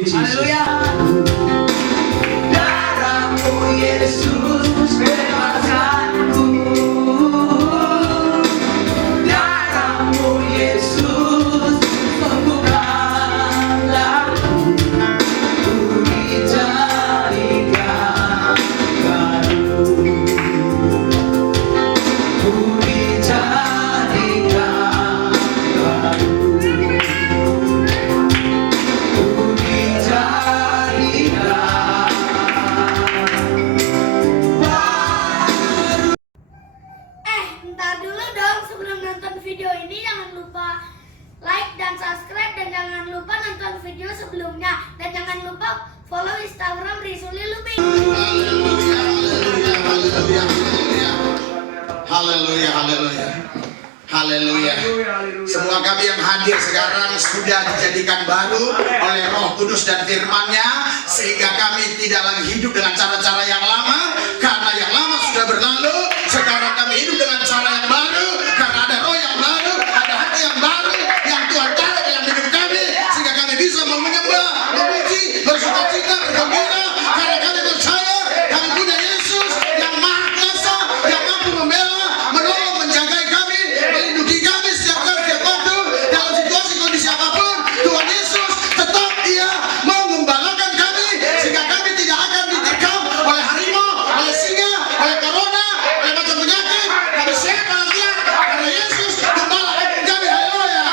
you, Jesus. Haleluya. Darahmu Yesus bebaskanku. Darahmu Yesus sembuhkan aku. Ku dijadikan baru. Ku dijadikan baru. Ntar dulu dong, sebelum nonton video ini jangan lupa like dan subscribe, dan jangan lupa nonton video sebelumnya, dan jangan lupa follow Instagram Risuli Lubing. Haleluya, haleluya. Haleluya. Semua kami yang hadir sekarang sudah dijadikan baru oleh Roh Kudus dan firman-Nya, sehingga kami tidak lagi hidup dengan cara-cara yang lama, karena yang lama sudah berlalu. Sekarang kami hidup dengan cara yang baru, karena ada roh yang baru, ada hati yang baru yang Tuhan taruh dalam hidup kami, sehingga kami bisa menyembah, memuji, bersukacita, bergembira, karena kami percaya kami punya Yesus yang Maha Kuasa, yang mampu membela, menolong, menjaga kami, melindungi kami setiap kali, setiap waktu, dalam situasi kondisi apapun. Tuhan Yesus tetap Ia menggembalakan kami, sehingga kami tidak akan ditikam oleh harimau, oleh singa, oleh corona, oleh macam penyakit. Kami sehat walafiat karena Yesus gembala hidup kami. Haleluya.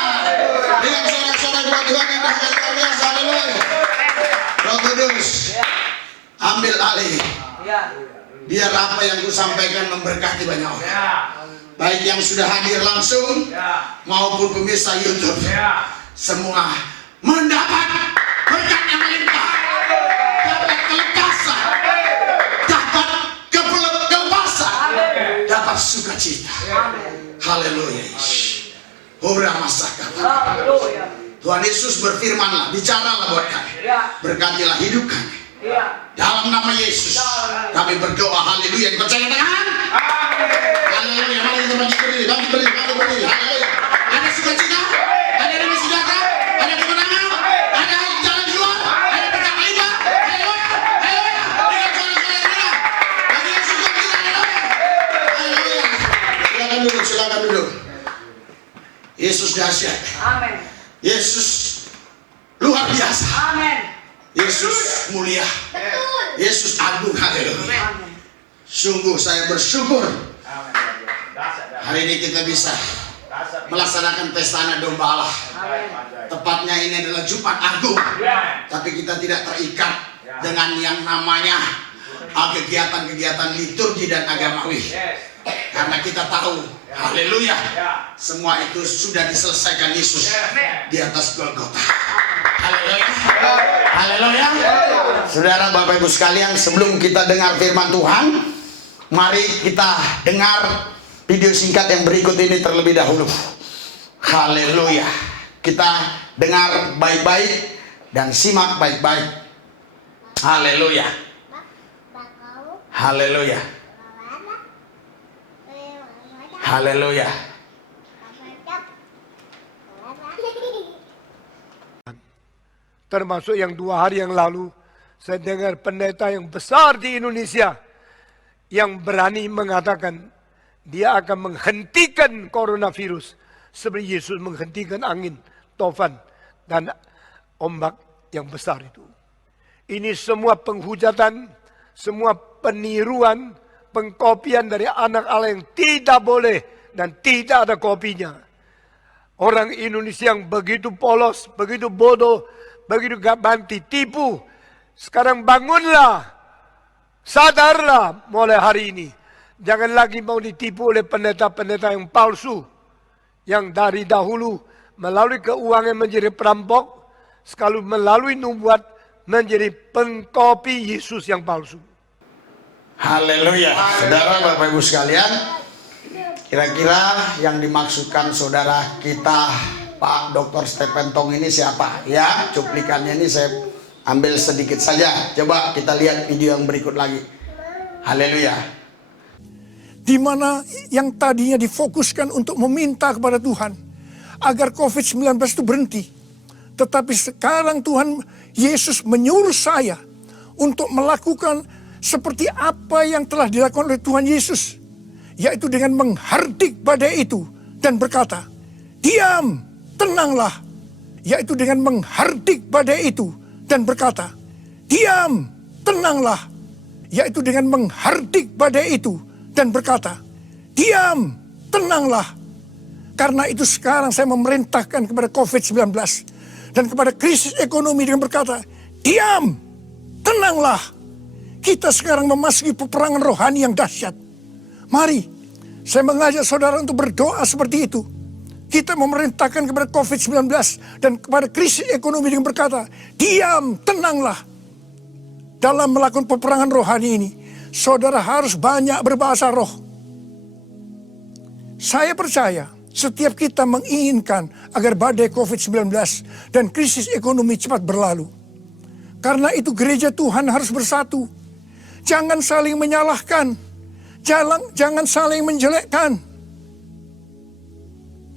Dengan sorak-sorai buat Tuhan yang dahsyat luar biasa. Haleluya. Roh Kudus, ambil alih. Biar apa yang kusampaikan memberkati banyak orang. Baik yang sudah hadir langsung maupun pemirsa YouTube. Semua mendapat berkat yang melimpah, dapat kelepasan, dapat kelepasan, dapat sukacita. Haleluya. Ora masaka. Tuhan Yesus berfirmanlah, bicaralah buat kami, berkatilah hidup kami. Dalam nama Yesus kami berdoa. Haleluya. Yang percaya dengan haleluya. Mari kita bangkit berdiri, bangkit berdiri, bangkit berdiri. Haleluya. Ada sukacita, ada damai sejahtera, ada kemenangan, ada jalan keluar, ada berkat limpah. Haleluya. Haleluya. Dengan suara-suara yang benar. Bagi Yesus yang kita, haleluya. Haleluya. Silakan duduk, silakan duduk. Yesus dahsyat. Amin. Yesus luar biasa. Amin. Yesus mulia. Betul. Yesus agung. Haleluya. Sungguh saya bersyukur hari ini kita bisa melaksanakan pesta anak domba Allah. Tepatnya ini adalah Jumat Agung, tapi kita tidak terikat dengan yang namanya kegiatan-kegiatan liturgi dan agamawi, karena kita tahu, haleluya, semua itu sudah diselesaikan Yesus di atas Golgota. Haleluya. Haleluya. Saudara, Bapak Ibu sekalian, sebelum kita dengar firman Tuhan, mari kita dengar video singkat yang berikut ini terlebih dahulu. Haleluya. Kita dengar baik-baik dan simak baik-baik. Haleluya. Haleluya. Haleluya. Termasuk yang 2 hari yang lalu, saya dengar pendeta yang besar di Indonesia yang berani mengatakan dia akan menghentikan coronavirus seperti Yesus menghentikan angin, tofan, dan ombak yang besar itu. Ini semua penghujatan, semua peniruan, pengkopian dari anak Allah yang tidak boleh dan tidak ada kopinya. Orang Indonesia yang begitu polos, begitu bodoh, begitu gampang ditipu. Sekarang bangunlah, sadarlah mulai hari ini. Jangan lagi mau ditipu oleh pendeta-pendeta yang palsu, yang dari dahulu melalui keuangan menjadi perampok, sekali melalui nubuat menjadi pengkopi Yesus yang palsu. Haleluya. Saudara, Bapak Ibu sekalian, kira-kira yang dimaksudkan saudara kita Pak Dr. Stephen Tong ini siapa? Ya, cuplikannya ini saya ambil sedikit saja. Coba kita lihat video yang berikut lagi. Haleluya. Di mana yang tadinya difokuskan untuk meminta kepada Tuhan agar COVID-19 itu berhenti. Tetapi sekarang Tuhan Yesus menyuruh saya untuk melakukan seperti apa yang telah dilakukan oleh Tuhan Yesus. Yaitu dengan menghardik badai itu dan berkata, diam, tenanglah. Yaitu dengan menghardik badai itu dan berkata, diam, tenanglah. Yaitu dengan menghardik badai itu dan berkata, diam, tenanglah. Karena itu sekarang saya memerintahkan kepada COVID-19 dan kepada krisis ekonomi dengan berkata, diam, tenanglah. Kita sekarang memasuki peperangan rohani yang dahsyat. Mari, saya mengajak saudara untuk berdoa seperti itu. Kita memerintahkan kepada COVID-19 dan kepada krisis ekonomi dengan berkata, diam, tenanglah. Dalam melakukan peperangan rohani ini, saudara harus banyak berbahasa roh. Saya percaya, setiap kita menginginkan agar badai COVID-19 dan krisis ekonomi cepat berlalu. Karena itu gereja Tuhan harus bersatu. Jangan saling menyalahkan. Jangan saling menjelekkan.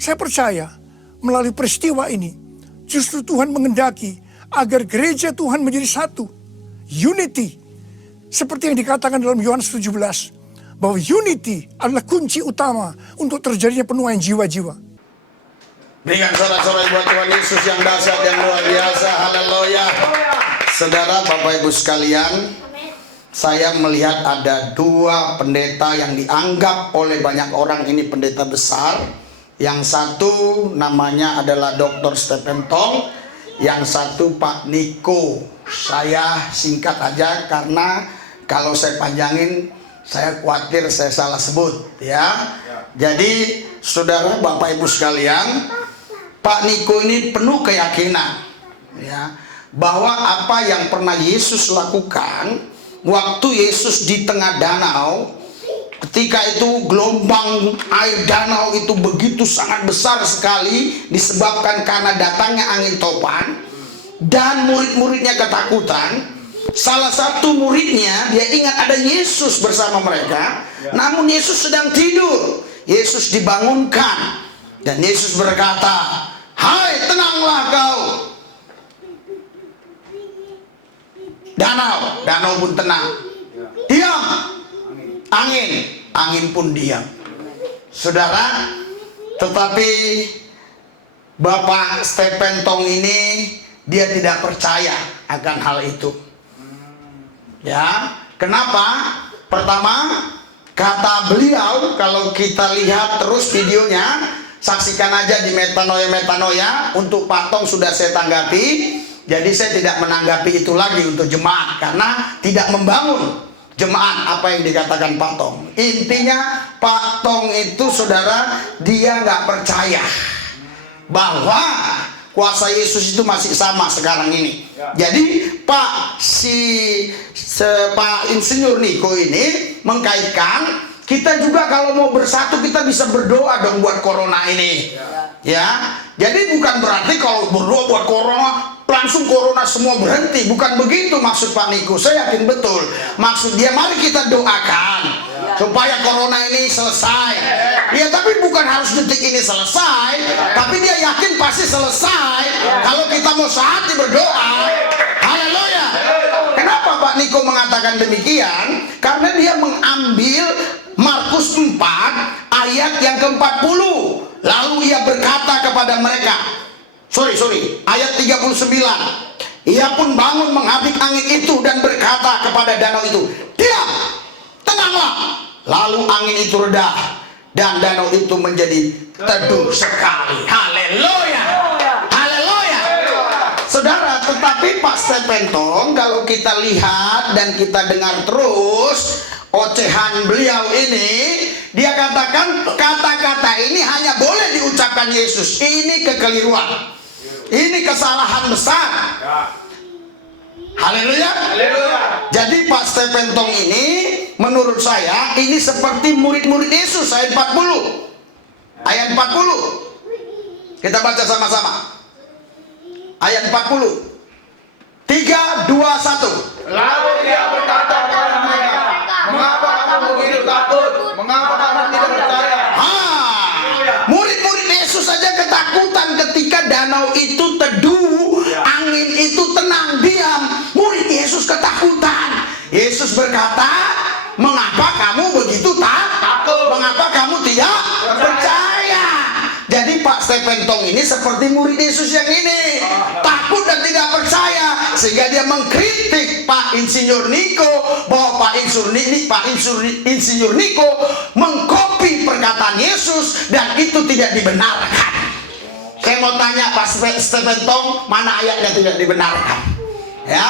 Saya percaya melalui peristiwa ini, justru Tuhan mengendaki agar gereja Tuhan menjadi satu. Unity. Seperti yang dikatakan dalam Yohanes 17. Bahwa unity adalah kunci utama untuk terjadinya penuaian jiwa-jiwa. Berikan sorak-sorai buat Tuhan Yesus yang dahsyat, yang luar biasa. Haleluya. Saudara, Bapak Ibu sekalian, saya melihat ada dua pendeta yang dianggap oleh banyak orang ini pendeta besar. Yang satu namanya adalah Dr. Stephen Tong, yang satu Pak Niko. Saya singkat aja karena kalau saya panjangin saya khawatir saya salah sebut ya. Jadi saudara, Bapak Ibu sekalian, Pak Niko ini penuh keyakinan ya, bahwa apa yang pernah Yesus lakukan waktu Yesus di tengah danau, ketika itu gelombang air danau itu begitu sangat besar sekali disebabkan karena datangnya angin topan dan murid-muridnya ketakutan. Salah satu muridnya dia ingat ada Yesus bersama mereka, namun Yesus sedang tidur. Yesus dibangunkan dan Yesus berkata, hai, tenanglah kau. Danau pun tenang. Diam, angin pun diam. Saudara, tetapi Bapak Stephen Tong ini dia tidak percaya akan hal itu. Ya, kenapa? Pertama, kata beliau, kalau kita lihat terus videonya, saksikan aja di Metanoia. Untuk Pak Tong sudah saya tanggapi, jadi saya tidak menanggapi itu lagi untuk jemaat karena tidak membangun jemaat apa yang dikatakan Pak Tong. Intinya Pak Tong itu saudara, dia nggak percaya bahwa kuasa Yesus itu masih sama sekarang ini. Jadi Pak Insinyur Niko ini mengkaitkan kita juga kalau mau bersatu kita bisa berdoa dong buat corona ini. Ya. Jadi bukan berarti kalau berdoa buat corona langsung corona semua berhenti. Bukan begitu maksud Pak Niko. Saya yakin betul. Maksud dia mari kita doakan supaya corona ini selesai. Ya, tapi bukan harus detik ini selesai, tapi dia yakin pasti selesai kalau kita mau sehati berdoa. Haleluya. Kenapa Pak Niko mengatakan demikian? Karena dia mengambil Markus 4 ayat yang ke-40. Lalu ia berkata kepada mereka, ayat 39. Ia pun bangun menghabis angin itu dan berkata kepada danau itu, diam, tenanglah. Lalu angin itu reda dan danau itu menjadi teduh sekali. Haleluya. Haleluya. Saudara, tetapi Pak Stephen Tong kalau kita lihat dan kita dengar terus ocehan beliau ini, dia katakan kata-kata ini hanya boleh diucapkan Yesus. Ini kekeliruan. Ini kesalahan besar. Haleluya. Jadi Pak Stephen Tong ini menurut saya ini seperti murid-murid Yesus. Ayat 40. Ayat 40. Kita baca sama-sama. Ayat 40. 3, 2, 1. Lalu dia berkata kepada mereka, mengapa kamu begitu takut? Mengapa kamu tidak percaya? Murid-murid Yesus saja ketakutan ketika danau itu teduh Yesus ketakutan. Yesus berkata, mengapa kamu begitu takut? Mengapa kamu tidak percaya? Jadi Pak Stephen Tong ini seperti murid Yesus yang ini, takut dan tidak percaya, sehingga dia mengkritik Pak Insinyur Niko bahwa Pak Insinyur Niko mengkopi perkataan Yesus dan itu tidak dibenarkan. Saya mau tanya Pak Stephen Tong, mana ayat yang tidak dibenarkan? Ya,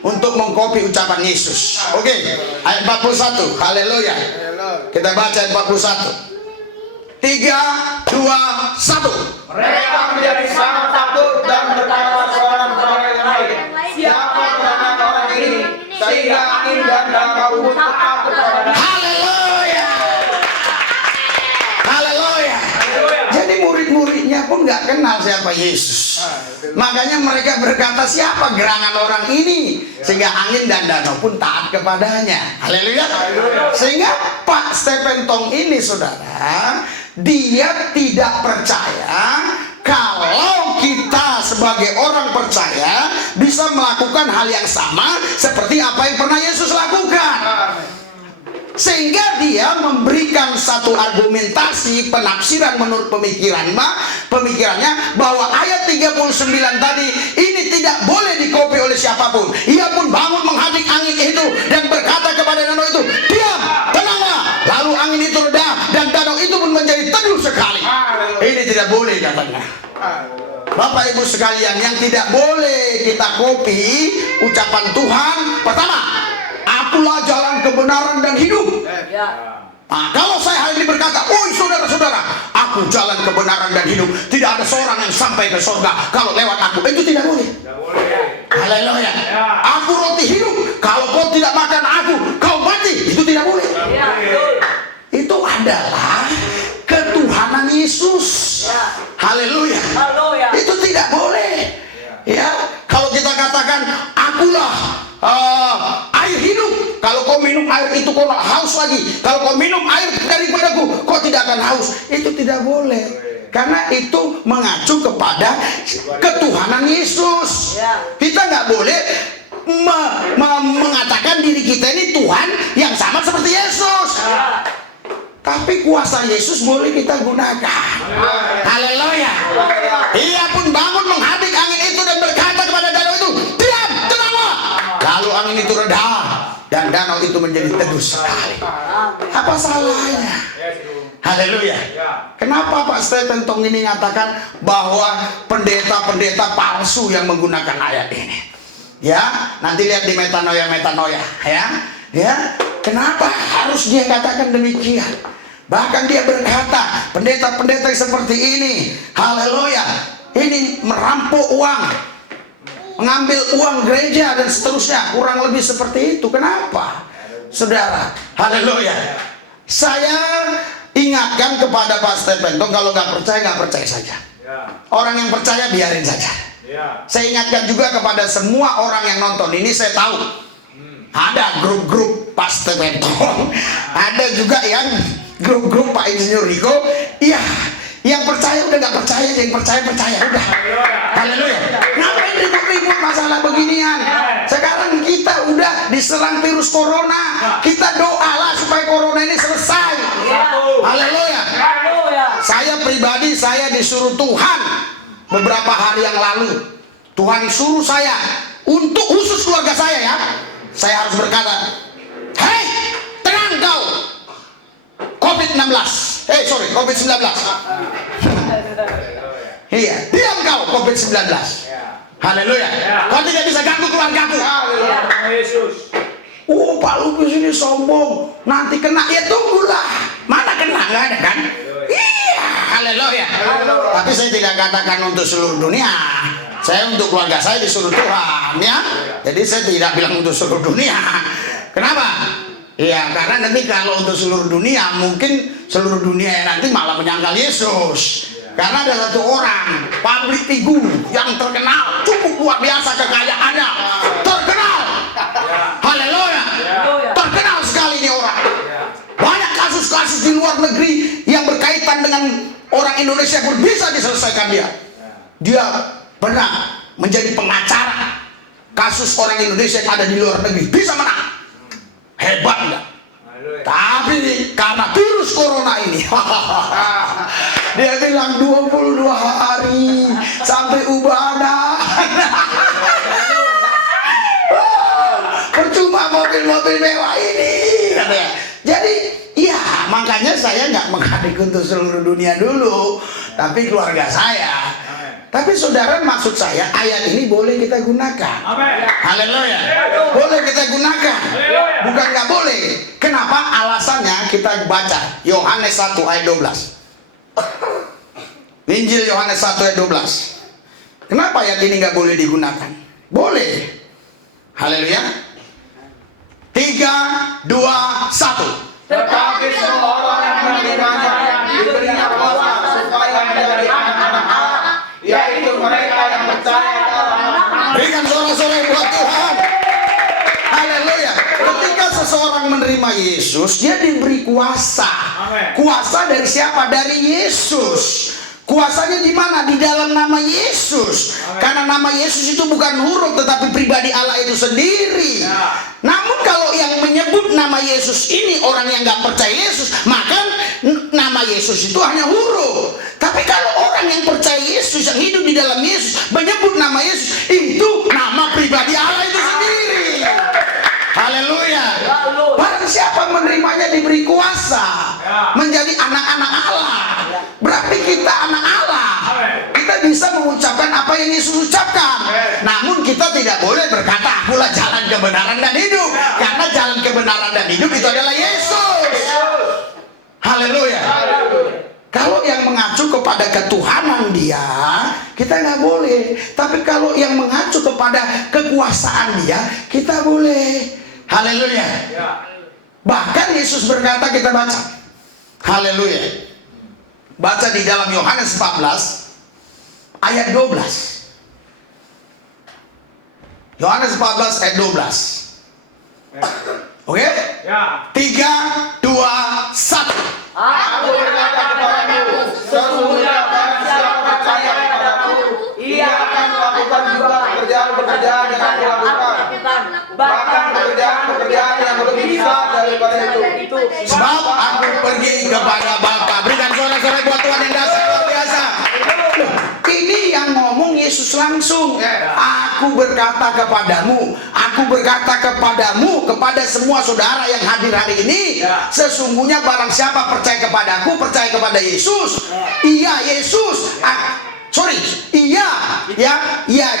untuk mengkopi ucapan Yesus. Oke, ayat 41. Haleluya. Kita baca ayat 41. 3, 2, 1. Mereka menjadi sangat takut dan berkata seorang kepada yang lain, siapa dengan orang ini sehingga angin dan danau pun takut kepada. Haleluya. Haleluya. Jadi murid-muridnya pun nggak kenal siapa Yesus. Makanya mereka berkata, siapa gerangan orang ini sehingga angin dan danau pun taat kepadanya. Haleluya. Sehingga Pak Stephen Tong ini, saudara, dia tidak percaya kalau kita sebagai orang percaya bisa melakukan hal yang sama seperti apa yang pernah Yesus lakukan. Sehingga dia memberikan satu argumentasi penafsiran menurut pemikirannya bahwa ayat 39 tadi ini tidak boleh dikopi oleh siapapun. Ia pun bangun menghadik angin itu dan berkata kepada danau itu, diam, tenanglah. Lalu angin itu reda dan danau itu pun menjadi teduh sekali. Ini tidak boleh katanya. Bapak Ibu sekalian, yang tidak boleh kita kopi ucapan Tuhan, pertama, akulah jalan kebenaran dan hidup. Nah, kalau saya hari ini berkata, oi saudara-saudara, aku jalan kebenaran dan hidup, tidak ada seorang yang sampai ke surga kalau lewat aku, itu tidak boleh. Haleluya. Aku roti hidup, kalau kau tidak makan aku, kau mati, itu tidak boleh. Itu adalah ketuhanan Yesus. Haleluya. Itu tidak boleh. Ya, kalau kita katakan akulah air hidup, kalau kau minum air itu kau haus lagi, kalau kau minum air daripadaku kau tidak akan haus, itu tidak boleh. Karena itu mengacu kepada ketuhanan Yesus. Kita nggak boleh mengatakan diri kita ini Tuhan yang sama seperti Yesus. Tapi kuasa Yesus boleh kita gunakan. Haleluya. Ia pun bangun menghadik angin itu dan berkata kepada danau itu, diam, tenanglah. Lalu angin itu reda dan danau itu menjadi teduh sekali. Apa salahnya? Haleluya. Kenapa Pak Stephen Tong ini mengatakan bahwa pendeta-pendeta palsu yang menggunakan ayat ini? Ya, nanti lihat di metanoia ya. Kenapa harus dia katakan demikian? Bahkan dia berkata, pendeta-pendeta seperti ini, haleluya, ini merampok uang, mengambil uang gereja dan seterusnya, kurang lebih seperti itu. Kenapa? Saudara, haleluya. Saya ingatkan kepada Pak Stephen Tong, kalau nggak percaya saja. Orang yang percaya biarin saja. Saya ingatkan juga kepada semua orang yang nonton ini, saya tahu ada grup-grup Pak Stephen Tong, ada juga yang grup-grup Pak Insinyur Niko. Iya, yang percaya udah nggak percaya, yang percaya udah. Haleluya. Ngapain ribut-ribut masalah beginian? Sekarang kita udah diserang virus corona, kita doalah supaya corona ini selesai. Haleluya. Saya pribadi, saya disuruh Tuhan beberapa hari yang lalu. Tuhan suruh saya untuk khusus keluarga saya, ya. Saya harus berkata, hei, tenang kau, COVID-19. COVID-19. Iya, diam kau, COVID-19. Haleluya. Kau tidak bisa ganggu keluargaku. Oh, Pak Lupus ini sombong, nanti kena. Ya tunggulah, mana kena, nggak ada kan? Iya, haleluya. Tapi saya tidak katakan untuk seluruh dunia. Saya untuk keluarga saya disuruh Tuhan, ya. Jadi saya tidak bilang untuk seluruh dunia. Kenapa? Ya, karena nanti kalau untuk seluruh dunia, mungkin seluruh dunia nanti malah menyangkal Yesus. Karena ada satu orang, public figure yang terkenal, cukup luar biasa kekayaannya, terkenal. Haleluya. Terkenal sekali ini orang. Banyak kasus-kasus di luar negeri yang berkaitan dengan orang Indonesia pun bisa diselesaikan dia. Dia pernah menjadi pengacara kasus orang Indonesia yang ada di luar negeri bisa menang. Hebat enggak? Tapi karena virus corona ini dia bilang 22 hari sampai ubanan. Percuma mobil-mobil mewah ini katanya. Jadi ya makanya saya nggak menghadik untuk seluruh dunia dulu, tapi keluarga saya. Tapi saudara, maksud saya ayat ini boleh kita gunakan. Haleluya. Boleh kita gunakan. Bukan nggak boleh. Kenapa? Alasannya kita baca Yohanes 1 ayat 12. Injil Yohanes 1 ayat 12. Kenapa ayat ini nggak boleh digunakan? Boleh. Haleluya. 3, 2, 1. Tetapi semua orang yang menerimanya diberinya kuasa supaya menjadi anak-anak Allah, yaitu mereka yang percaya dalam nama. Berikan sorak-sorai buat Tuhan. Haleluya. Ketika seseorang menerima Yesus, dia diberi kuasa. Kuasa dari siapa? Dari Yesus. Kuasanya di mana? Di dalam nama Yesus. Karena nama Yesus itu bukan huruf, tetapi pribadi Allah itu sendiri. Namun kalau yang menyebut nama Yesus ini orang yang nggak percaya Yesus, maka nama Yesus itu hanya huruf. Tapi kalau orang yang percaya Yesus, yang hidup di dalam Yesus, menyebut nama Yesus, itu nama pribadi Allah itu sendiri. Haleluya. Barang siapa menerimanya diberi kuasa menjadi anak-anak Allah. Berarti kita anak Allah. Kita bisa mengucapkan apa yang Yesus ucapkan. Namun kita tidak boleh berkata, akulah jalan kebenaran dan hidup. Karena jalan kebenaran dan hidup itu adalah Yesus. Haleluya. Kalau yang mengacu kepada ketuhanan dia, kita nggak boleh. Tapi kalau yang mengacu kepada kekuasaan dia, kita boleh. Haleluya. Bahkan Yesus berkata, kita baca. Haleluya. Baca di dalam Yohanes 14 ayat 12. Yohanes 14 ayat 12. Oke? 3, 2, 1. Aku berkata kepadamu, sesungguhnya barang siapa percaya kepadaku, ia akan melakukan juga pekerjaan-pekerjaan yang aku lakukan, bahkan pekerjaan-pekerjaan yang lebih besar daripada itu. Sebab aku pergi kepada Bapa. Berikan sorak-sorai buat Tuhan yang dasar luar biasa. Ini yang ngomong Yesus langsung. Aku berkata kepadamu, aku berkata kepadamu, kepada semua saudara yang hadir hari ini, sesungguhnya barang siapa percaya kepadaku, percaya kepada Yesus, iya Yesus,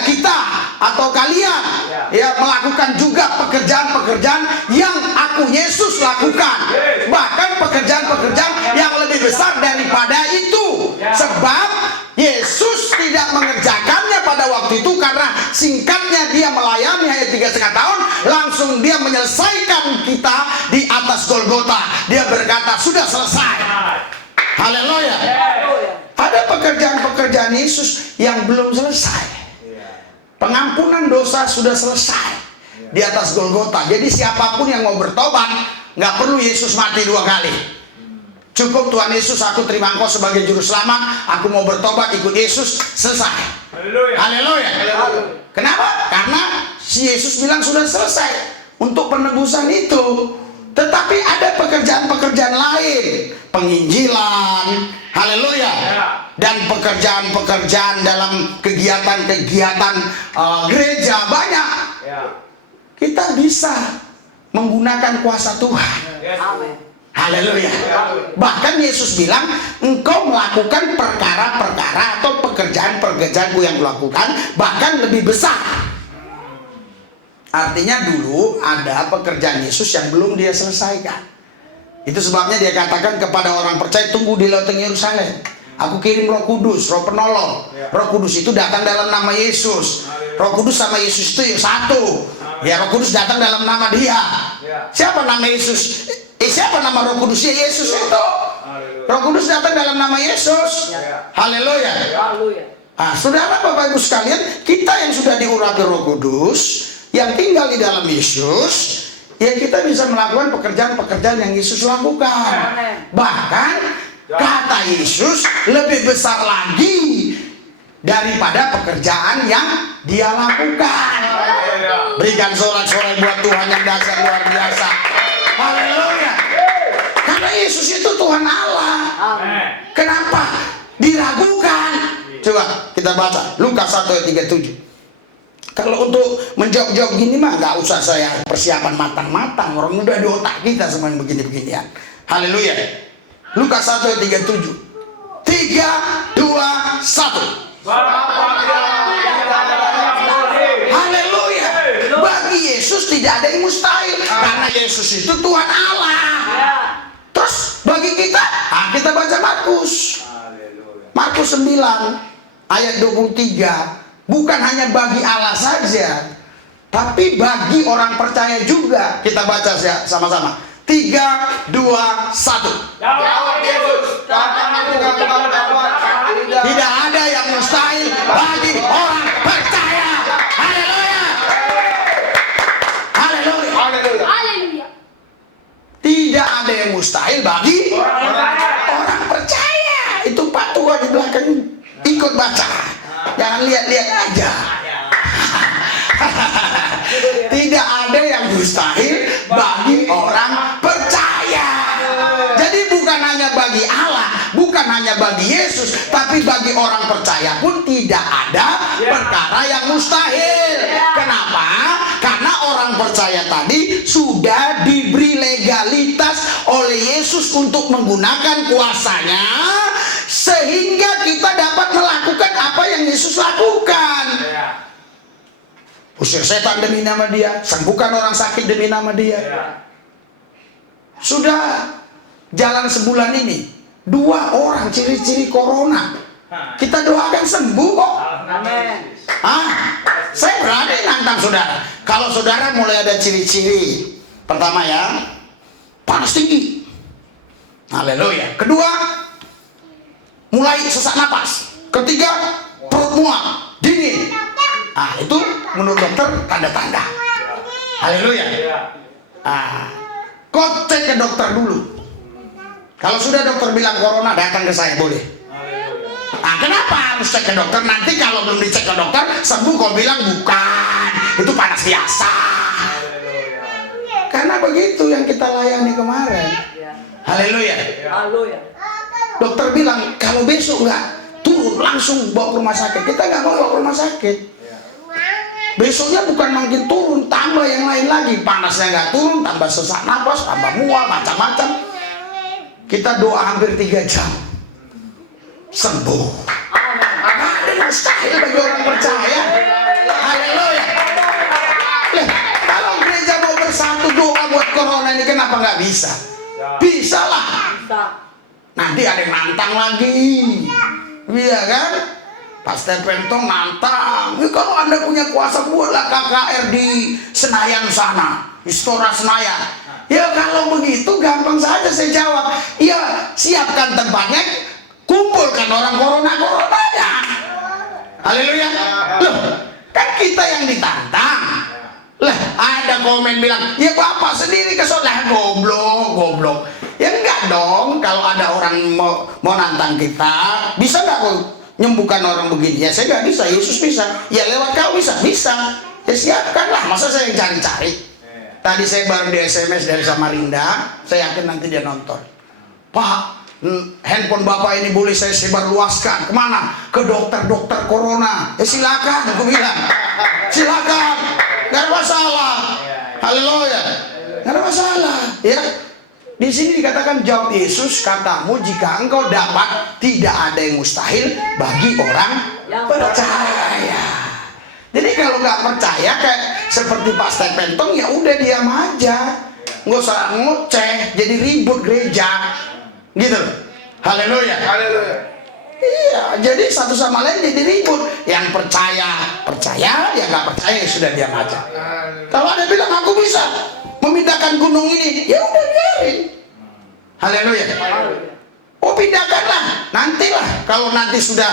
kita atau kalian melakukan juga pekerjaan-pekerjaan yang aku Yesus lakukan, bahkan pekerjaan-pekerjaan yang lebih besar daripada itu. Sebab Yesus tidak mengerjakannya pada waktu itu karena singkatnya dia melayani hanya 3,5 tahun, langsung dia menyelesaikan kita di atas Golgota. Dia berkata, sudah selesai. Haleluya. Ada pekerjaan-pekerjaan Yesus yang belum selesai. Pengampunan dosa sudah selesai di atas Golgota. Jadi siapapun yang mau bertobat, nggak perlu Yesus mati 2 kali. Cukup Tuhan Yesus, aku terima Engkau sebagai juru selamat, aku mau bertobat ikut Yesus, selesai. Haleluya. Kenapa? Karena si Yesus bilang sudah selesai untuk penebusan itu. Tetapi ada pekerjaan-pekerjaan lain, penginjilan, haleluya, dan pekerjaan-pekerjaan dalam kegiatan-kegiatan gereja banyak. Kita bisa menggunakan kuasa Tuhan. Haleluya. Bahkan Yesus bilang, engkau melakukan perkara-perkara atau pekerjaan-pekerjaanku yang kulakukan, bahkan lebih besar. Artinya dulu ada pekerjaan Yesus yang belum dia selesaikan. Itu sebabnya dia katakan kepada orang percaya, tunggu di loteng Yerusalem. Aku kirim Roh Kudus, Roh Penolong. Roh Kudus itu datang dalam nama Yesus. Roh Kudus sama Yesus itu yang satu. Ya, Roh Kudus datang dalam nama Dia. Siapa nama Yesus? Siapa nama Roh Kudusnya? Yesus itu. Roh Kudus datang dalam nama Yesus. Haleluya. Nah, saudara, Bapak Ibu sekalian, kita yang sudah diurapi Roh Kudus, yang tinggal di dalam Yesus, ya kita bisa melakukan pekerjaan-pekerjaan yang Yesus lakukan. Bahkan kata Yesus lebih besar lagi daripada pekerjaan yang dia lakukan. Berikan sorak-sorai buat Tuhan yang dasar luar biasa. Haleluya. Karena Yesus itu Tuhan Allah. Kenapa diragukan? Coba kita baca Lukas 1 ayat 37. Kalau untuk menjawab-jawab gini mah nggak usah saya persiapan matang-matang. Orang udah di otak kita semua yang begini-beginian. Haleluya. Lukas 1 ayat 37. 3, 2, 1. Haleluya. Bagi Yesus tidak ada yang mustahil. Karena Yesus itu Tuhan Allah. Terus bagi kita, kita baca Markus. Markus 9 ayat 23. Bukan hanya bagi Allah saja, tapi bagi orang percaya juga. Kita baca sama-sama. 3, 2, 1. Jawab Yesus, katakan tidak ada yang mustahil bagi orang percaya. Haleluya. Haleluya. Haleluya. Tidak ada yang mustahil bagi orang percaya. Itu Pak Tua di belakang ikut baca. Jangan lihat-lihat aja. Tidak ada yang mustahil bagi orang percaya. Jadi bukan hanya bagi Allah, bukan hanya bagi Yesus, tapi bagi orang percaya pun tidak ada perkara yang mustahil. Kenapa? Karena orang percaya tadi sudah diberi legalitas oleh Yesus untuk menggunakan kuasanya, sehingga kita dapat melakukan apa yang Yesus lakukan. Usir setan demi nama Dia, sembuhkan orang sakit demi nama Dia. Sudah jalan sebulan ini, 2 orang ciri-ciri corona kita doakan sembuh kok. Saya berani nantang saudara. Kalau saudara mulai ada ciri-ciri, pertama ya, panas tinggi. Haleluya. Kedua, mulai sesak napas. Ketiga, perut mual, dingin. Itu menurut dokter tanda-tanda. Haleluya. Kau cek ke dokter dulu. Kalau sudah dokter bilang corona, datang ke saya boleh. Kenapa harus cek ke dokter? Nanti kalau belum dicek ke dokter sembuh, kau bilang bukan, itu panas biasa. Karena begitu yang kita layani kemarin. Haleluya. Dokter bilang kalau besok nggak turun langsung bawa ke rumah sakit. Kita nggak mau bawa ke rumah sakit. Besoknya bukan makin turun, tambah yang lain lagi. Panasnya nggak turun, tambah sesak napas, tambah mual, macam-macam. Kita doa hampir 3 jam, sembuh. Ada yang mustahil bagi orang percaya. Haleluya. Kalau gereja mau bersatu doa buat corona ini, kenapa nggak bisa? Bisa lah. Nanti ada yang nantang lagi. Iya kan? Pastor Pentong nantang. Kalau Anda punya kuasa, buatlah KKR di Senayan sana, Istora Senayan. Ya kalau begitu gampang saja saya jawab. Ya siapkan tempatnya, kumpulkan orang corona-coronanya. Haleluya. Loh, kan kita yang ditantang. Lah ada komen bilang, ya Bapak sendiri kesolah. Goblok. Ya enggak dong. Kalau ada orang mau nantang kita, bisa nggak kok nyembuhkan orang begini? Ya saya nggak bisa, Yesus bisa. Ya lewat kau bisa. Ya siapkanlah. Masa saya yang cari-cari? Tadi saya baru di SMS dari Samarinda. Saya yakin nanti dia nonton. Pak, handphone Bapak ini boleh saya sebarluaskan. Kemana? Ke dokter-dokter corona. Ya silakan, aku bilang. Silakan, nggak ada masalah. Haleluya, nggak ada masalah. Ya, di sini dikatakan jawab Yesus, katamu jika engkau dapat, tidak ada yang mustahil bagi orang yang percaya. Jadi kalau nggak percaya kayak seperti Pastor Pentong, ya udah diam aja, nggak usah ngoceh, jadi ribut gereja, gitu. Haleluya. Iya, jadi satu sama lain jadi ribut. Yang percaya, yang nggak percaya sudah diam aja. Kalau ada bilang aku bisa memindahkan gunung ini, ya udah biarin. Haleluya. Oh pindahkanlah, nantilah kalau nanti sudah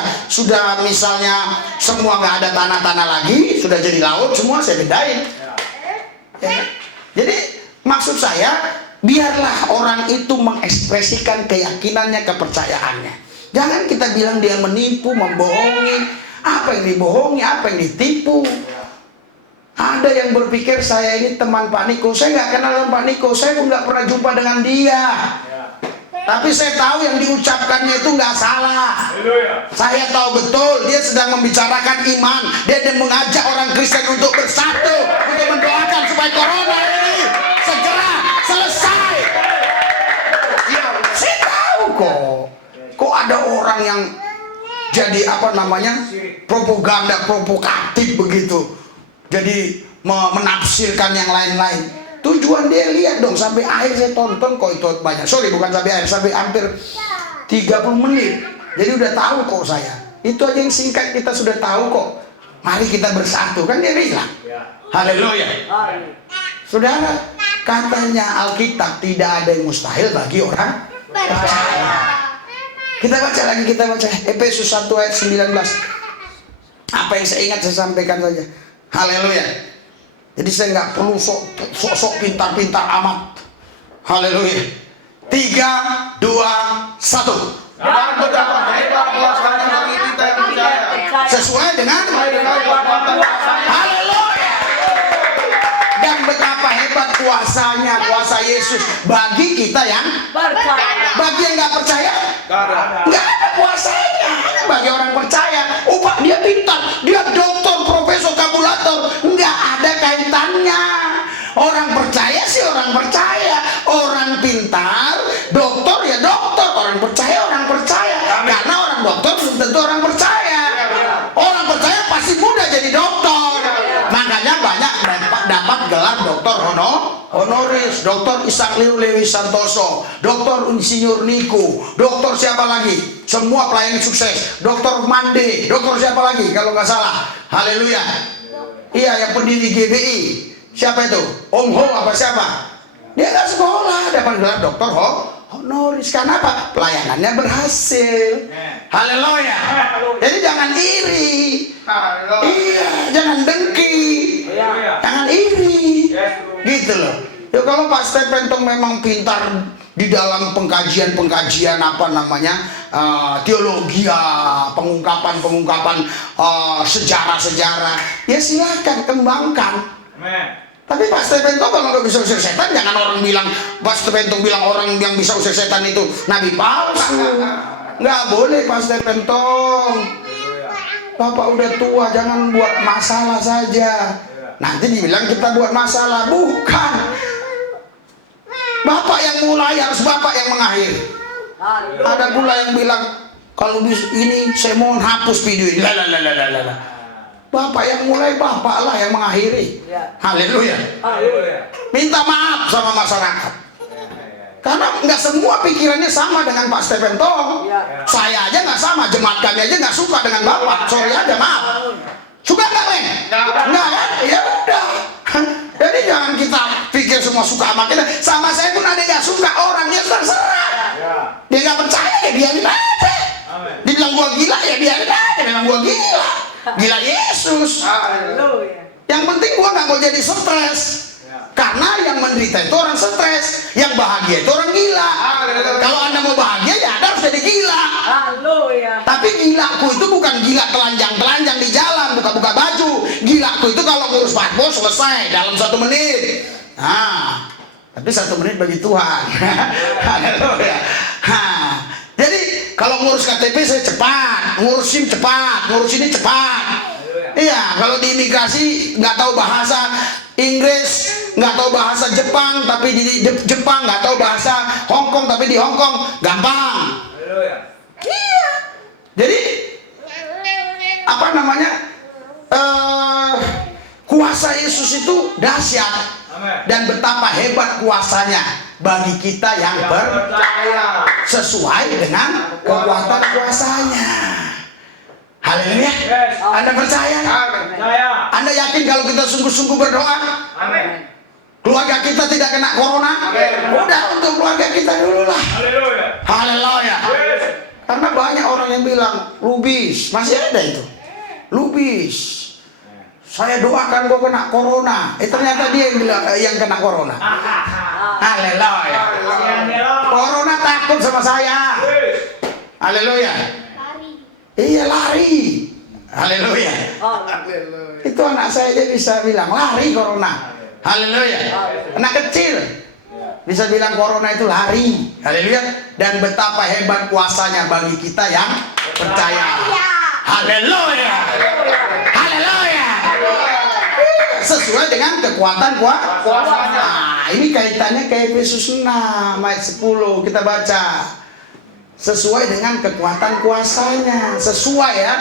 misalnya semua nggak ada tanah-tanah lagi, sudah jadi laut semua, saya bedain. Ya. Jadi maksud saya, biarlah orang itu mengekspresikan keyakinannya, kepercayaannya. Jangan kita bilang dia menipu, membohongi, Apa yang dibohongi, apa yang ditipu. Ada yang berpikir saya ini teman Pak Niko. Saya nggak kenal dengan Pak Niko, saya pun nggak pernah jumpa dengan dia. Tapi saya tahu yang diucapkannya itu nggak salah. Saya tahu betul dia sedang membicarakan iman. Dia mengajak orang Kristen untuk bersatu, untuk mendoakan supaya corona ini segera selesai. Ya, saya tahu kok. Kok ada orang yang jadi apa namanya propaganda provokatif begitu. Jadi menafsirkan yang lain-lain. Tujuan dia lihat dong sampai akhir, saya tonton kok itu banyak. Sorry, bukan sampai akhir, sampai hampir 30 menit. Jadi udah tahu kok saya. Itu aja yang singkat kita sudah tahu kok. Mari kita bersatu, kan dia bilang. Haleluya. Saudara, katanya Alkitab tidak ada yang mustahil bagi orang percaya. Kita baca lagi, kita baca Efesus 1 ayat 19. Apa yang saya ingat saya sampaikan saja. Haleluya. Jadi saya nggak perlu sok pintar-pintar amat. Haleluya. 3, 2, 1. Dan betapa hebat kuasanya bagi kita yang percaya. Sesuai dengan haleluya. Dan betapa hebat kuasanya, kuasa Yesus bagi kita yang percaya. Bagi yang nggak percaya, nggak ada kuasanya. Bagi orang percaya, dia pintar, dia doktor, profesor, kabulator, nggak ada kaitannya. Orang percaya sih orang percaya, orang pintar, dokter ya dokter, orang percaya orang percaya. Karena orang dokter belum tentu orang percaya. Orang percaya pasti mudah jadi dokter. Makanya banyak dapat gelar dokter honoris, dokter Ishak Lewi Santoso, dokter Insinyur Niko, dokter siapa lagi? Semua pelayan sukses, dokter Mande, dokter siapa lagi kalau nggak salah? Haleluya. Iya, yang pendiri GBI. Siapa itu? Om Ho apa siapa? Dia nggak sekolah, dapat gelar dokter honoris. Karena apa? Pelayanannya berhasil. Haleluya. Jadi jangan iri. Iya, jangan dengki. Jangan iri. Gitu loh. Ya kalau Pak Stephen Tong memang pintar di dalam pengkajian apa namanya teologi, pengungkapan sejarah, ya silakan kembangkan. Tapi Pak Stephen Tong kalau nggak bisa usir setan, jangan orang bilang Pak Stephen Tong bilang orang yang bisa usir setan itu nabi palsu. Nggak boleh Pak Stephen Tong. Bapak udah tua, jangan buat masalah saja. Nanti dibilang kita buat masalah, bukan. Bapak yang mulai harus Bapak yang mengakhiri. Ada pula yang bilang kalau ini saya mohon hapus video ini. Bapak yang mulai, Bapak lah yang mengakhiri. Haleluya. Minta maaf sama masyarakat. Karena nggak semua pikirannya sama dengan Pak Stephen Tong. Saya aja nggak sama, jemaat kami aja nggak suka dengan Bapak. Sorry aja, maaf. Suka nggak, Leng? Nggak kan? Ya udah. Jadi jangan kita pikir semua suka sama kita. Sama saya pun ada yang nggak suka, orangnya terserah. Dia nggak percaya ya biarin aja. Dibilang gua gila ya biarin aja. Memang gua gila. Gila Yesus. Yang penting gua nggak mau jadi stres. Karena yang menderita itu orang stres, yang bahagia itu orang gila. Kalau Anda mau bahagia ya Anda harus jadi gila. Tapi gilaku itu bukan gila telanjang-telanjang di jalan, buka-buka baju. Gilaku itu kalau ngurus paspor selesai dalam 1 menit. Nah, tapi 1 menit bagi Tuhan. Haleluya. Jadi kalau ngurus KTP saya cepat, ngurus SIM cepat, ngurus ini cepat. Iya, kalau di imigrasi nggak tahu bahasa Inggris, nggak tahu bahasa Jepang, tapi di Jepang nggak tahu bahasa Hongkong, tapi di Hongkong gampang. Iya. Jadi apa namanya? Kuasa Yesus itu dahsyat dan betapa hebat kuasanya bagi kita yang percaya sesuai dengan kekuatan kuasanya. Haleluya. Anda percaya? Anda yakin kalau kita sungguh-sungguh berdoa? Amin. Keluarga kita tidak kena corona? Udah untuk keluarga kita dulu lah. Haleluya. Karena banyak orang yang bilang, Lubis, masih ada itu. Lubis, saya doakan gue kena corona. Ternyata dia yang bilang yang kena corona. Haleluya. Corona takut sama saya. Haleluya. Iya lari. Haleluya. Itu anak saya aja bisa bilang lari corona. Haleluya. Anak kecil bisa bilang corona itu lari. Haleluya. Dan betapa hebat kuasanya bagi kita yang percaya. Haleluya. Haleluya. Sesuai dengan kekuatan kuasanya. Nah, ini kaitannya ke Efesus 6 ayat 10 kita baca. Sesuai dengan kekuatan kuasanya. Sesuai ya.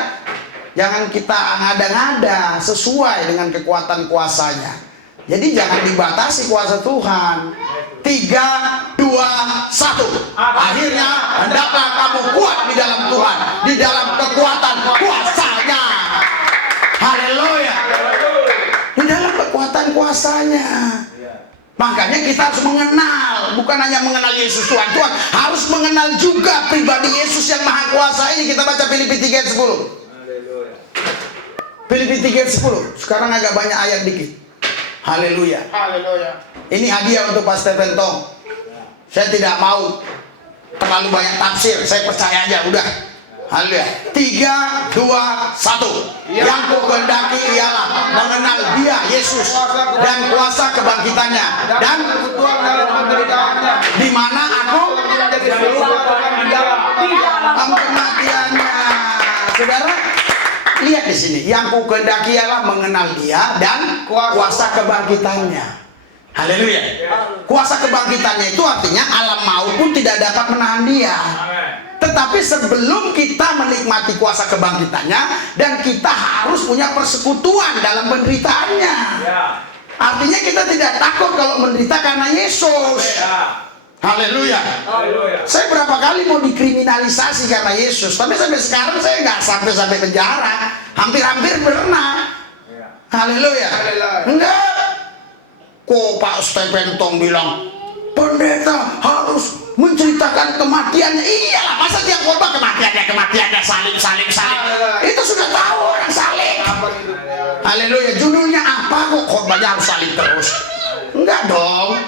Jangan kita ngada-ngada, sesuai dengan kekuatan kuasanya. Jadi jangan dibatasi kuasa Tuhan. 3, 2, 1. Akhirnya hendaklah kamu kuat di dalam Tuhan, di dalam kekuatan kuasanya. Haleluya. Di dalam kekuatan kuasanya. Makanya kita harus mengenal, bukan hanya mengenal Yesus Tuhan, harus mengenal juga pribadi Yesus yang Maha Kuasa ini. Kita baca Filipi 3 ayat 10. Filipi 3 ayat 10. Sekarang agak banyak ayat dikit. Haleluya. Ini hadiah untuk Pak Stephen Tong. Saya tidak mau terlalu banyak tafsir, saya percaya aja udah. Haleluya. 3, 2, 1. Yang kukehendaki ialah mengenal Dia Yesus dan kuasa kebangkitannya dan di mana aku menjadi serupa dengan kematiannya. Saudara, lihat di sini. Yang kukehendaki ialah mengenal Dia dan kuasa kebangkitannya. Haleluya. Kuasa kebangkitannya itu artinya alam maut pun tidak dapat menahan Dia. Tetapi sebelum kita menikmati kuasa kebangkitannya, dan kita harus punya persekutuan dalam penderitaannya. Artinya kita tidak takut kalau menderita karena Yesus. Haleluya. Saya berapa kali mau dikriminalisasi karena Yesus, tapi sampai sekarang saya nggak sampai penjara. Hampir-hampir pernah. Haleluya. Enggak. Kok Pak Stephen Tong bilang pendeta harus menceritakan kematiannya? Iyalah, masa tiap khotbah kematiannya salib. Itu sudah tahu orang salib. Haleluya. Judulnya apa kok khotbahnya harus salib terus? Enggak dong.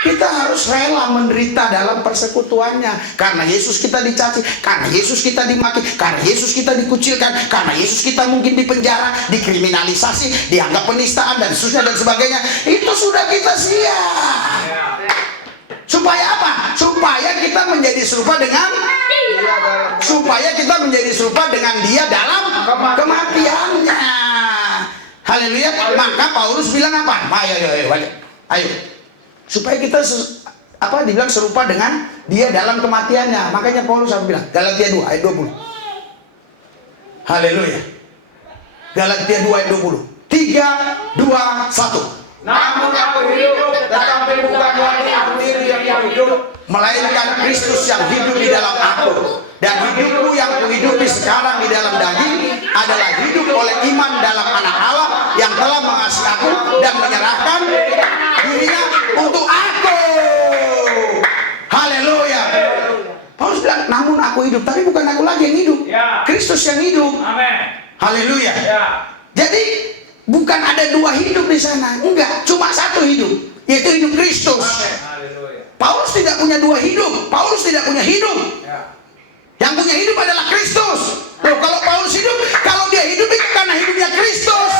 Kita harus rela menderita dalam persekutuannya. Karena Yesus kita dicaci, karena Yesus kita dimaki, karena Yesus kita dikucilkan, karena Yesus kita mungkin dipenjara, dikriminalisasi, dianggap penistaan dan seterusnya dan sebagainya. Itu sudah kita siap. Supaya apa? Supaya kita menjadi serupa dengan Dia dalam kematiannya. Haleluya. Maka Paulus bilang apa? Ayo. Supaya kita dibilang serupa dengan Dia dalam kematiannya. Makanya Paulus bilang Galatia 2 ayat 20. Haleluya. Galatia 2 ayat 20. 3, 2, 1. Namun aku hidup, tetapi bukan lagi aku sendiri yang hidup, melainkan Kristus yang hidup di dalam aku. Dan hidupku yang kuhidupi sekarang di dalam daging adalah hidup oleh iman dalam Anak Allah yang telah mengasihi aku dan menyerahkan dirinya untuk aku. Haleluya. Paulus bilang, namun aku hidup, tapi bukan aku lagi yang hidup, Kristus yang hidup. Haleluya. Jadi bukan ada dua hidup di sana, enggak, cuma satu hidup, yaitu hidup Kristus. Paulus tidak punya dua hidup, Paulus tidak punya hidup. Yang punya hidup adalah Kristus. Loh, kalau Paulus hidup, kalau dia hidup itu karena hidupnya Kristus.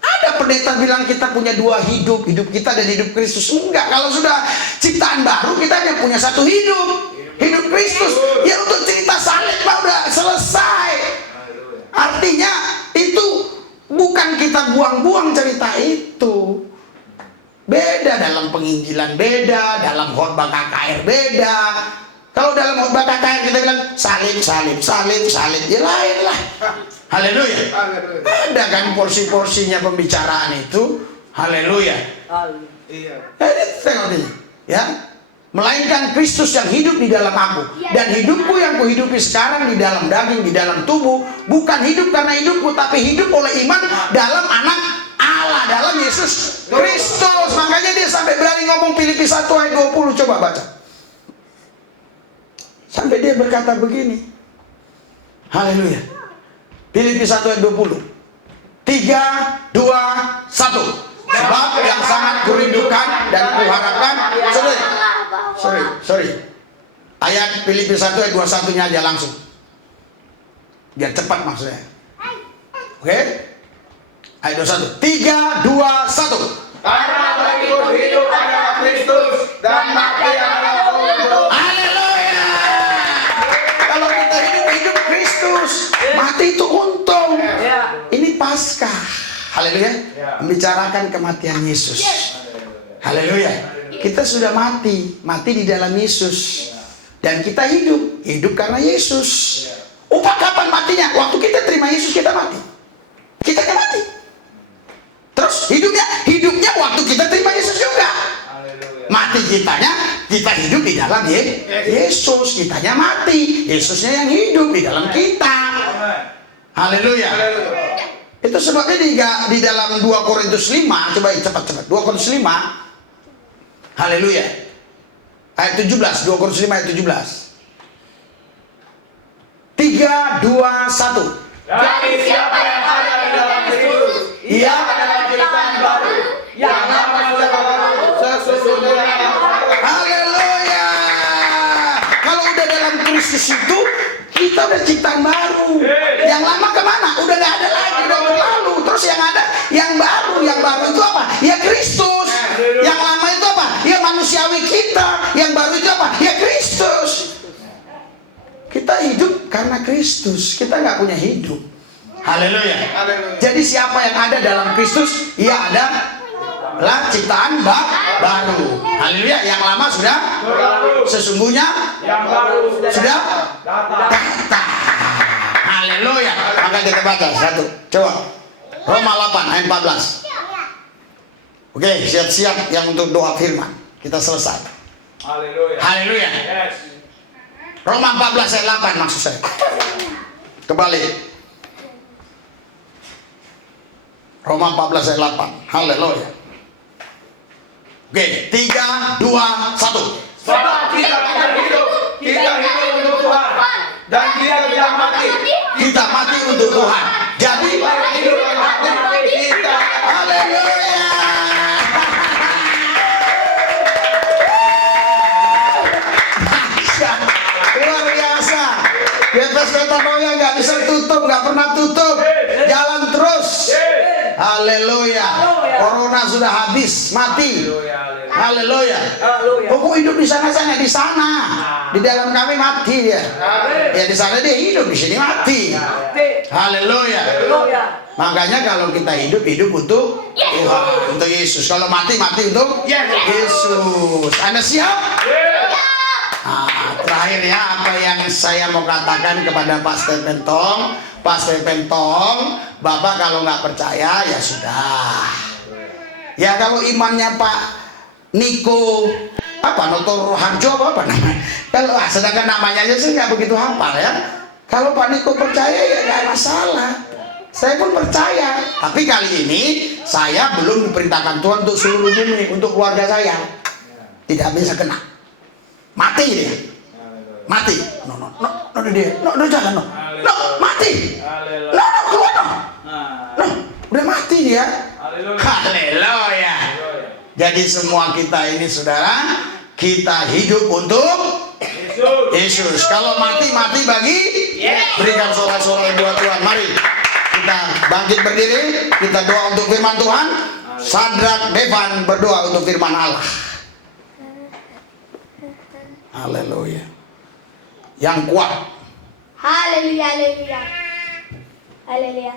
Ada pendeta bilang kita punya dua hidup, hidup kita dan hidup Kristus. Enggak, kalau sudah ciptaan baru kita hanya punya satu hidup, hidup Kristus. Ya untuk cerita salib udah selesai. Artinya itu bukan kita buang-buang cerita itu. Beda dalam penginjilan, beda dalam khotbah KKR, beda. Kalau dalam khotbah KKR kita bilang salib, ya lain lah. Haleluya. Ada kan porsi-porsinya pembicaraan itu. Haleluya. Jadi tengok ini, ya. Melainkan Kristus yang hidup di dalam aku, dan hidupku yang kuhidupi sekarang di dalam daging, di dalam tubuh, bukan hidup karena hidupku, tapi hidup oleh iman dalam Anak Allah, dalam Yesus Kristus. Makanya dia sampai berani ngomong Filipi 1 ayat 20. Coba baca. Sampai dia berkata begini. Haleluya. Filipi 1 ayat 20. 3, 2, 1. Sebab yang sangat kurindukan dan kuharapkan. Sorry. Ayat Filipi 1 ayat 21-nya aja langsung. Biar cepat maksudnya. Oke? Ayo 21. 3, 2, 1. Karena bagiku hidup adalah Kristus dan mati adalah untung. Haleluya. Kalau kita hidup Kristus, mati itu untung. Ini Paskah. Haleluya. Membicarakan kematian Yesus. Haleluya. Kita sudah mati di dalam Yesus. Dan kita hidup karena Yesus. Upah kapan matinya? Waktu kita terima Yesus kita mati. Kita kan mati. Terus hidupnya waktu kita terima Yesus juga. Mati kita hidup di dalam Yesus. Kitanya mati, Yesusnya yang hidup di dalam kita. Haleluya. Itu sebabnya di dalam 2 Korintus 5, coba cepat. 2 Korintus 5. Haleluya. Ayat 17, 2 Korintus 5 ayat 17. 3, 2, 1. Jadi siapa yang ada di dalam Kristus, ia adalah ciptaan baru. Yang lama sudah berlalu, sesungguhnya yang baru. Haleluya. Kalau udah dalam Kristus itu kita udah ciptaan baru. Yang lama kemana? Udah nggak ada lagi, udah berlalu. Terus yang ada, yang baru itu apa? Ya Kristus. Yang lama itu apa? Ya manusiawi kita. Yang baru itu apa? Ya Kristus. Kita hidup karena Kristus. Kita nggak punya hidup. Haleluya. Jadi siapa yang ada dalam Kristus, ia adalah ciptaan baru. Haleluya. Yang lama sudah sesungguhnya Yang baru sudah datang. Haleluya. Maka kita baca satu. Coba. Roma 8 ayat 14. Oke, siap-siap yang untuk doa firman. Kita selesai. Haleluya. Haleluya. Yes. Roma 14 ayat 8 maksud saya. Kembali. Roma 14 ayat 8. Haleluya. Oke, 3, 2, 1. Sebab kita hidup untuk Tuhan, dan kita tidak mati. Kita mati untuk Tuhan. Jadi Hidup dan mati kita. haleluya. Luar biasa. Bebas kata Noya nggak bisa tutup, nggak pernah tutup. Jalan terus. Haleluya. Corona sudah habis, mati. Haleluya. Pokok hidup di sana. Di dalam kami mati dia. Ya di sana dia hidup, di sini mati. Haleluya. Makanya kalau kita hidup untuk Tuhan, untuk Yesus. Kalau mati untuk Yesus. Anda siap? Terakhir ya, apa yang saya mau katakan kepada Pastor Pentong, Bapak kalau nggak percaya ya sudah. Ya kalau imannya Pak Niko Notor Harjo apa namanya? Kalau sedangkan namanya aja sih nggak begitu hafal ya. Kalau Pak Niko percaya ya nggak masalah. Saya pun percaya. Tapi kali ini saya belum diperintahkan Tuhan untuk seluruh bumi, untuk keluarga saya. Tidak bisa kena. Mati dia. Mati. No dia. No jangan no. No mati. No keluar no. No udah mati dia. Haleluya. Jadi semua kita ini saudara, kita hidup untuk Yesus. Kalau mati bagi berikan sorak-sorai buat Tuhan. Mari kita bangkit berdiri, kita doa untuk firman Tuhan. Sadrak Devan berdoa untuk firman Allah. Haleluya. Yang kuat. Haleluya, haleluya. Haleluya.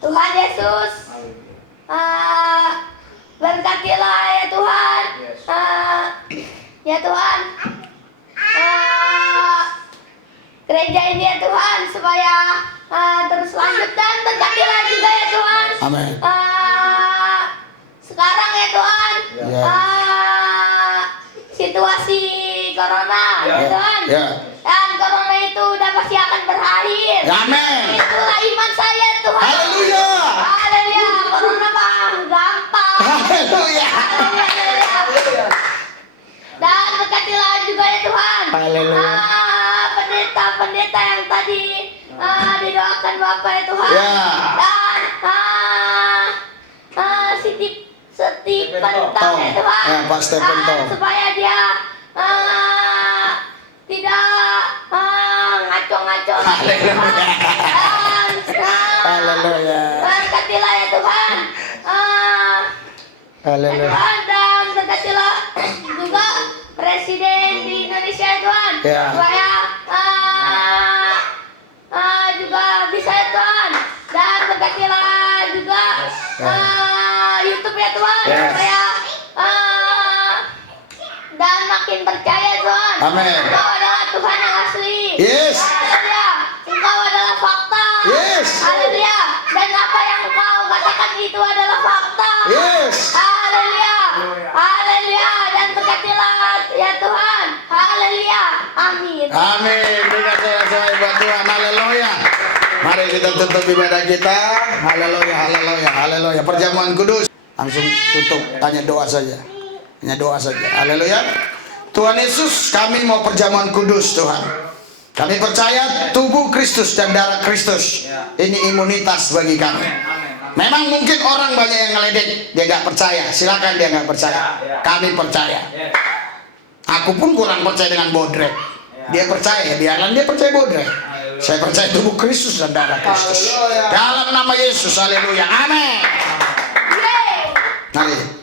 Tuhan Yesus, berkatilah ya Tuhan. Ya Tuhan, gereja ini ya Tuhan, supaya terus lanjut, dan berkatilah juga ya Tuhan. Amin. Sekarang ya Tuhan, Ya. situasi corona ya Tuhan. Ya. Dan corona itu udah pasti akan berakhir. Amin. Itulah iman saya Tuhan. Haleluya. Haleluya. Corona mah gampang. Haleluya. Haleluya. Dan berkatilah juga ya Tuhan. Haleluya. Pendeta yang tadi didoakan Bapak ya Tuhan. Ya. Dan Seti Pentong ya Tuhan. Ya, Pak Pentong. Supaya dia tidak ngaco-ngaco. Haleluya. Haleluya. Tuhan, dan berkatilah juga presiden di Indonesia Tuhan, Ya. supaya juga bisa ya Tuhan, dan berkatilah juga YouTube ya Tuhan, Yes. supaya dan makin percaya Tuhan. Amin. Engkau adalah Tuhan yang asli. Yes. Haleluya. Engkau adalah fakta. Yes. Haleluya. Dan apa yang engkau katakan itu adalah fakta. Yes. Haleluya. Haleluya. Dan berkatilah ya Tuhan. Haleluya. Amin. Amin. Berikan sorak-sorai buat Tuhan. Haleluya. Mari kita tutup ibadah kita. Haleluya, haleluya, haleluya. Perjamuan kudus. Langsung tutup. Tanya doa saja. Hanya doa saja. Haleluya. Tuhan Yesus, kami mau perjamuan kudus Tuhan. Kami percaya tubuh Kristus dan darah Kristus. Ini imunitas bagi kami. Memang mungkin orang banyak yang ngeledek. Dia nggak percaya. Silakan dia nggak percaya. Kami percaya. Aku pun kurang percaya dengan bodrek. Dia percaya, biarlah dia percaya bodrek. Saya percaya tubuh Kristus dan darah Kristus. Dalam nama Yesus, haleluya, amin. Mari.